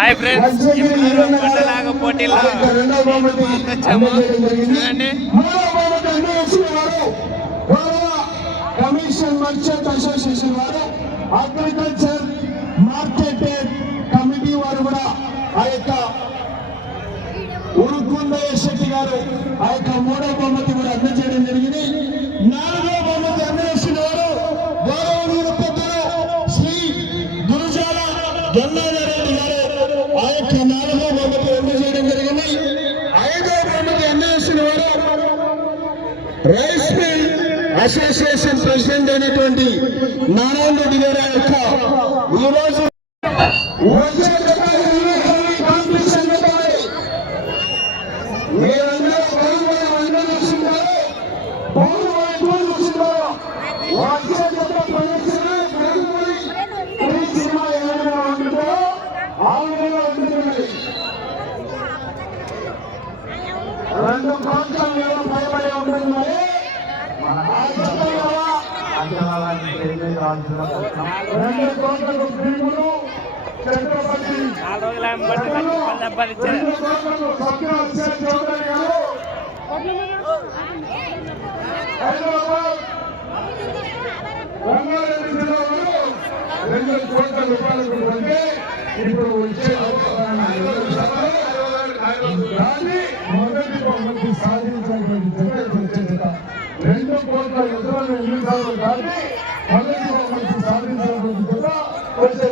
Hi friends, ఇప్పుడు కొండలాగా పోటీల్లో చూడండి. కమిషన్ మర్చెంట్ అసోసియేషన్ వారు, అగ్రికల్చర్ మార్కెట్ కమిటీ వారు కూడా ఆ యొక్క ఉరుకుందయ్య శెట్టి గారు ఆ యొక్క 3వ బహుమతి కూడా అందజేయడం జరిగింది. 4వ బహుమతి అందజేసిన వారు గౌరవనీయుల పెద్దలు శ్రీ గురుజాల గంగాధరెడ్డి గారు ఆ యొక్క 4వ బహుమతి అందజేయడం జరిగింది. 5వ బహుమతి అందజేసిన వారు రైస్ మిల్ అసోసియేషన్ ప్రెసిడెంట్ అయినటువంటి నారాయణ రెడ్డి గారి యొక్క ఈరోజు రెండు కోట్ల భయపడి ఉంటుంది. మరి రెండు కోట్లకు భీములు ఛత్రపతి, 4 రోజుల చౌదరి గారు హైదరాబాద్ రంగారెడ్డి జిల్లాలో 2 కోట్ల రూపాయలకు అంటే ఇప్పుడు వచ్చే మొదటి బహుమతి సాధించినటువంటి 2 కోట్ల ఎదురు ఎన్నిసార్లు దాటి మొదటి బహుమతి సాధించినటువంటి వచ్చే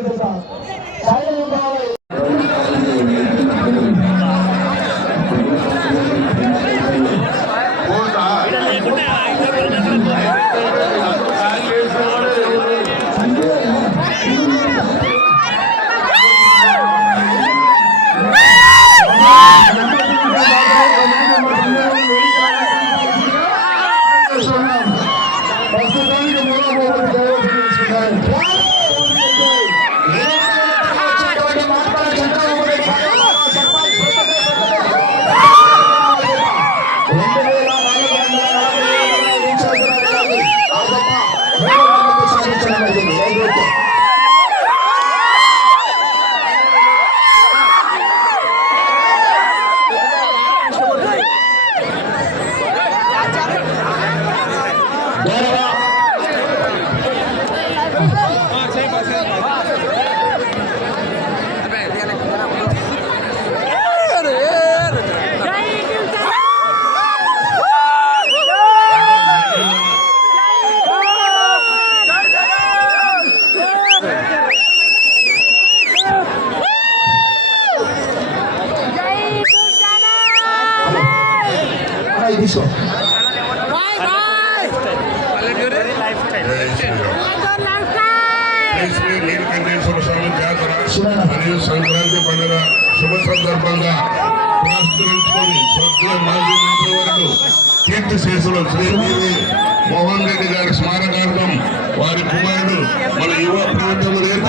మరియు సంక్రాంతి పండుగ శుభ సందర్భంగా పురస్కరించుకొని స్వర్గీయ మాజీ మంత్రివర్యులు కీర్తిశేషులు శ్రీ మోహన్ రెడ్డి గారి స్మారకార్థం వారి కుమారుడు మన యువ ప్రియతమ నేత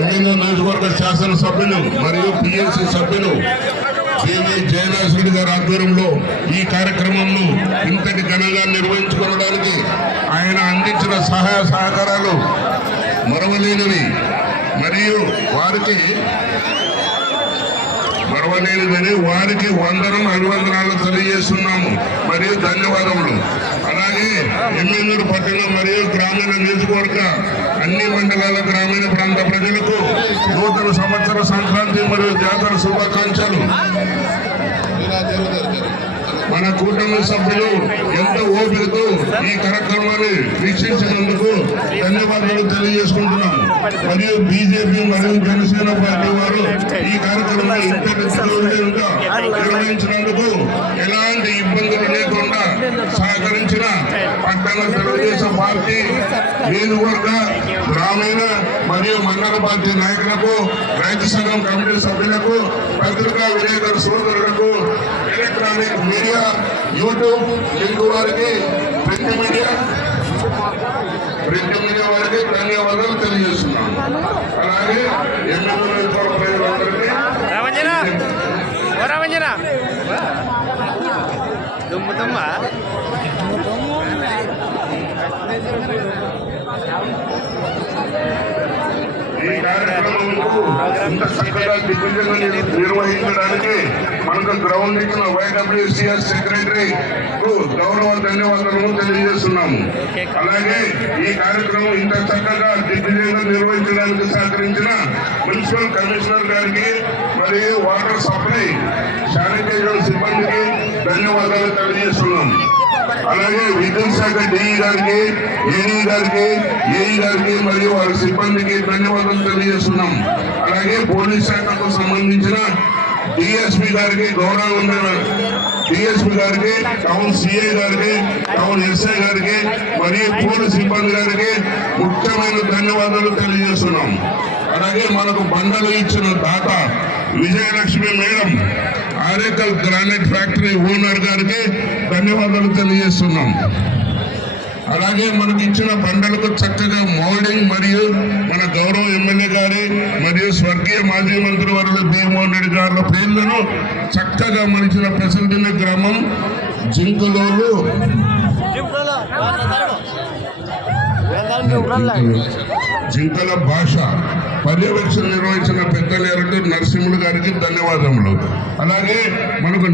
ఎమ్మెల్యే నియోజకవర్గ శాసనసభ్యులు మరియు పిఎల్సి సభ్యులు శ్రీ జయనాథ్ రెడ్డి గారి ఆధ్వర్యంలో ఈ కార్యక్రమంలో ఇంతటి ఘనంగా నిర్వహించుకోవడానికి ఆయన అందించిన సహాయ సహకారాలు మరవలేనివి మరియు వారికి వందనం అభివందనాలు తెలియజేస్తున్నాము మరియు ధన్యవాదములు. అలాగే ఎమ్మెల్యేలు పట్టణం మరియు గ్రామీణ నియోజకవర్గ అన్ని మండలాల గ్రామీణ ప్రాంత ప్రజలకు నూతన సంవత్సర సంక్రాంతి మరియు జాతర శుభాకాంక్షలు. మన కూటమి సభ్యులు ఎంతో ఓపికతో ఈ కార్యక్రమాన్ని వీక్షించినందుకు ధన్యవాదాలు తెలియజేసుకుంటున్నాము. మరియు బీజేపీ మరియు జనసేన పార్టీ వారు ఈ కార్యక్రమాన్ని నిర్వహించినందుకు ఎలాంటి ఇబ్బందులు లేకుండా సహకరించిన పట్టణ తెలుగుదేశం పార్టీ నియోజకవర్గ గ్రామీణ మరియు మండల పార్టీ నాయకులకు, రైతు సంఘం కమిటీ సభ్యులకు, పత్రికా విలేకరుల సోదరులకు, ఎలక్ట్రానిక్ మీడియా, యూట్యూబ్ లింక్ వారికి, ప్రింట్ మీడియా వారికి ధన్యవాదాలు తెలియజేస్తున్నాను. అలాగే ఎమ్మెల్యే ప్రజలందరికీ ఈ కార్యక్రమంలో ఇంత చక్కగా దిగ్విజయంగా నిర్వహించడానికి మనకు గ్రౌండ్ ఇచ్చిన వైడబ్ల్యూసిఎస్ సెక్రటరీ గౌరవ ధన్యవాదాలను తెలియజేస్తున్నాము. అలాగే ఈ కార్యక్రమం ఇంత చక్కగా దిగ్విజయంగా నిర్వహించడానికి సహకరించిన మున్సిపల్ కమిషనర్ గారికి మరియు వాటర్ సప్లై శానిటైజర్ సిబ్బందికి ధన్యవాదాలు తెలియజేస్తున్నాం. అలాగే విద్యుత్ శాఖ డిఈ గారికి, ఏఈ గారికి, ఏఈ గారికి మరియు వారి సిబ్బందికి ధన్యవాదాలు తెలియజేస్తున్నాం. అలాగే పోలీస్ శాఖకు సంబంధించిన డిఎస్పీ గారికి, గౌరవ డిఎస్పీ గారికి, టౌన్ సిఐ గారికి, టౌన్ ఎస్ఐ గారికి మరియు పోలీస్ సిబ్బంది గారికి ముఖ్యమైన ధన్యవాదాలు తెలియజేస్తున్నాం. అలాగే మనకు బండలు ఇచ్చిన దాత Vijayalakshmi madam, Arekal granite factory owner గారికి ధన్యవాదాలు తెలియజేస్తున్నాం. అలాగే మనకి ఇచ్చిన బండలకు చక్కగా మౌల్డింగ్ మరియు మన గౌరవ ఎమ్మెల్యే గారి మరియు స్వర్గీయ మాజీ మంత్రి వర్యులు భీమోహన్ రెడ్డి గారి పేర్లను చక్కగా మలిచిన ప్రసిద్ధిన గ్రామం జింకలోలు జింకల భాష పర్యవేక్షణ నిర్వహించిన పెద్ద నేరడు నరసింహుడు గారికి ధన్యవాదములు. అలాగే మనకు